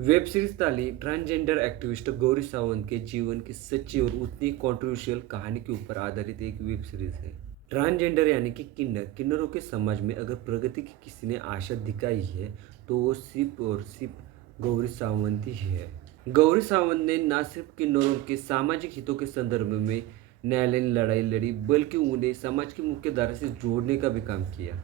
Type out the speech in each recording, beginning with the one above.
Web series ताली transgender activist Gauri Sawant के जीवन की सच्ची और उतनी कंट्रोवर्शियल कहानी के ऊपर आधारित एक वेब सीरीज है। ट्रांसजेंडर यानी कि किन्नरों के समाज में अगर प्रगति की किसी ने आशा दिखाई है तो वो सिर्फ और सिर्फ गौरी सावंत ही है। गौरी सावंत ने न सिर्फ किन्नरों के सामाजिक हितों के संदर्भ में न्यायालयीन लड़ाई लड़ी, बल्कि उन्हें समाज की मुख्य धारा से जोड़ने का भी काम किया।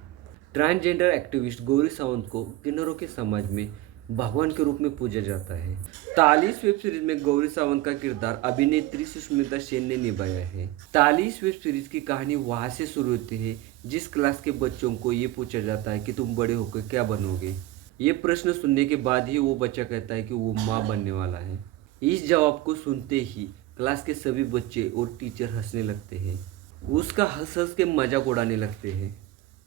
ट्रांसजेंडर एक्टिविस्ट गौरी सावंत को किन्नरों के समाज में भगवान के रूप में पूजा जाता है। तालीस वेब सीरीज में गौरी सावंत का किरदार अभिनेत्री सुष्मिता सेन ने निभाया है। तालीस वेब सीरीज की कहानी वहां से शुरू होती है जिस क्लास के बच्चों को ये पूछा जाता है कि तुम बड़े होकर क्या बनोगे। ये प्रश्न सुनने के बाद ही वो बच्चा कहता है कि वो माँ बनने वाला है। इस जवाब को सुनते ही क्लास के सभी बच्चे और टीचर हंसने लगते हैं, उसका हंस हंस के मजाक उड़ाने लगते हैं।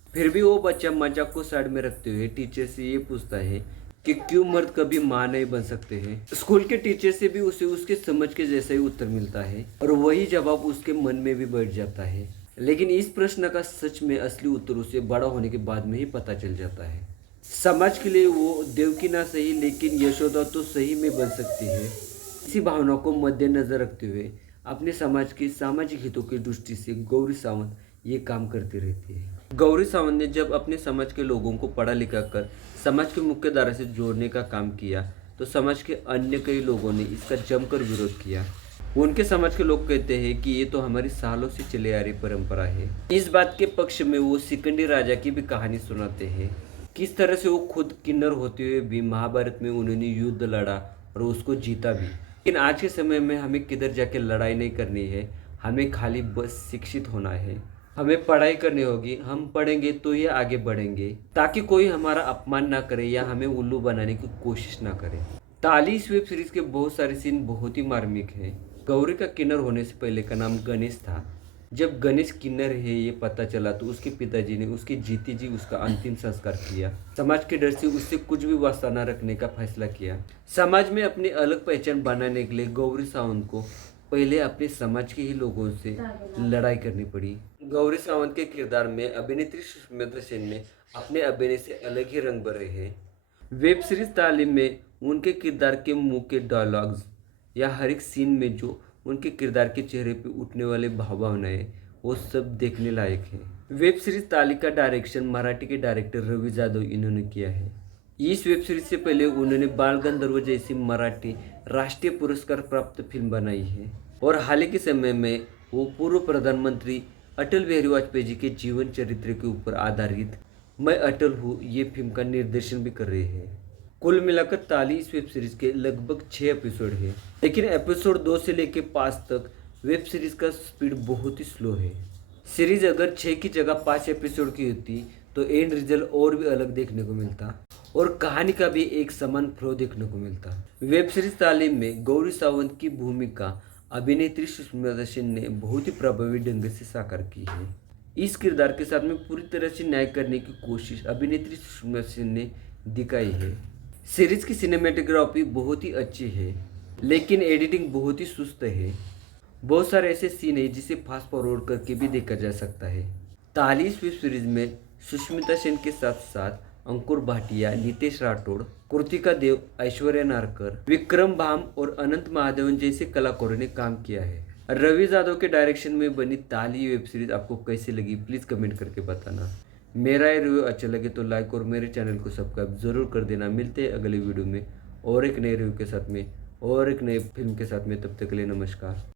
फिर भी वो बच्चा मजाक को साइड में रखते हुए टीचर से ये पूछता है कि क्यों मर्द कभी माँ नहीं बन सकते हैं। स्कूल के टीचर से भी उसे उसके समझ के जैसा ही उत्तर मिलता है और वही जवाब उसके मन में भी बैठ जाता है। लेकिन इस प्रश्न का सच में असली उत्तर उसे बड़ा होने के बाद में ही पता चल जाता है। समाज के लिए वो देवकी ना सही लेकिन यशोदा तो सही में बन सकती है। इसी भावना को मद्देनजर रखते हुए अपने समाज के सामाजिक हितों की दृष्टि से गौरी सावंत ये काम करती रहती है। गौरी सावंत ने जब अपने समाज के लोगों को पढ़ा लिखा कर समाज की मुख्य धारा से जोड़ने का काम किया तो समाज के अन्य कई लोगों ने इसका जमकर विरोध किया। उनके समाज के लोग कहते हैं कि ये तो हमारी सालों से चले आ रही परंपरा है। इस बात के पक्ष में वो शिखंडी राजा की भी कहानी सुनाते हैं, किस तरह से वो खुद किन्नर होते हुए भी महाभारत में उन्होंने युद्ध लड़ा और उसको जीता भी। लेकिन आज के समय में हमें किधर जाके लड़ाई नहीं करनी है, हमें खाली बस शिक्षित होना है। हमें पढ़ाई करनी होगी, हम पढ़ेंगे तो ये आगे बढ़ेंगे, ताकि कोई हमारा अपमान ना करे या हमें उल्लू बनाने की कोशिश ना करे। ताली इस वेब सीरीज के बहुत सारे सीन बहुत ही मार्मिक हैं। गौरी का किन्नर होने से पहले का नाम गणेश था। जब गणेश किन्नर है ये पता चला तो उसके पिताजी ने उसकी जीती जी उसका अंतिम संस्कार किया। समाज के डर से उससे कुछ भी वास्ता न रखने का फैसला किया। समाज में अपनी अलग पहचान बनाने के लिए गौरी सावंत को पहले अपने समाज के ही लोगों से लड़ाई करनी पड़ी। गौरी सावंत के किरदार में अभिनेत्री सुष्मिता सेन ने अपने अभिनय से अलग ही रंग भरे हैं। वेब सीरीज तालीम में उनके किरदार के मुंह के डायलॉग्स या हर एक सीन में जो उनके किरदार के चेहरे पे उठने वाले भावनाएं वो सब देखने लायक है। वेब सीरीज ताली का डायरेक्शन मराठी के डायरेक्टर रवि जाधव इन्होंने किया है। इस वेब सीरीज से पहले उन्होंने बाल गंधर्व जैसी मराठी राष्ट्रीय पुरस्कार प्राप्त फिल्म बनाई है और हाल ही के समय में वो पूर्व प्रधानमंत्री अटल बिहारी वाजपेयी जी के जीवन चरित्र के ऊपर आधारित मैं अटल हूँ ये फिल्म का निर्देशन भी कर रहे हैं। कुल मिलाकर ताली इस वेब सीरीज के लगभग 6 एपिसोड है, लेकिन एपिसोड 2 से लेकर 5 तक वेब सीरीज का स्पीड बहुत ही स्लो है। सीरीज अगर 6 की जगह 5 एपिसोड की होती तो एंड रिजल्ट और भी अलग देखने को मिलता और कहानी का भी एक समान फ्लो देखने को मिलता। वेब सीरीज तालीम में गौरी सावंत की भूमिका अभिनेत्री सुष्मिता सेन ने बहुत ही प्रभावी ढंग से साकार की है। इस किरदार के साथ में पूरी तरह से न्याय करने की कोशिश अभिनेत्री सुष्मिता सेन ने दिखाई है। सीरीज की सिनेमेटोग्राफी बहुत ही अच्छी है, लेकिन एडिटिंग बहुत ही सुस्त है। बहुत सारे ऐसे सीन है जिसे फास्ट फॉरवर्ड करके भी देखा जा सकता है। तालीस वेब सीरीज में सुष्मिता सेन के साथ साथ अंकुर भाटिया, नितेश राठौड़, कृतिका देव, ऐश्वर्या नारकर, विक्रम भाम और अनंत महादेवन जैसे कलाकारों ने काम किया है। रवि जाधव के डायरेक्शन में बनी ताली वेब सीरीज आपको कैसी लगी प्लीज़ कमेंट करके बताना। मेरा ये रिव्यू अच्छा लगे तो लाइक और मेरे चैनल को सब्सक्राइब जरूर कर देना। मिलते हैं अगले वीडियो में और एक नए रिव्यू के साथ में और एक नए फिल्म के साथ में। तब तक के लिए नमस्कार।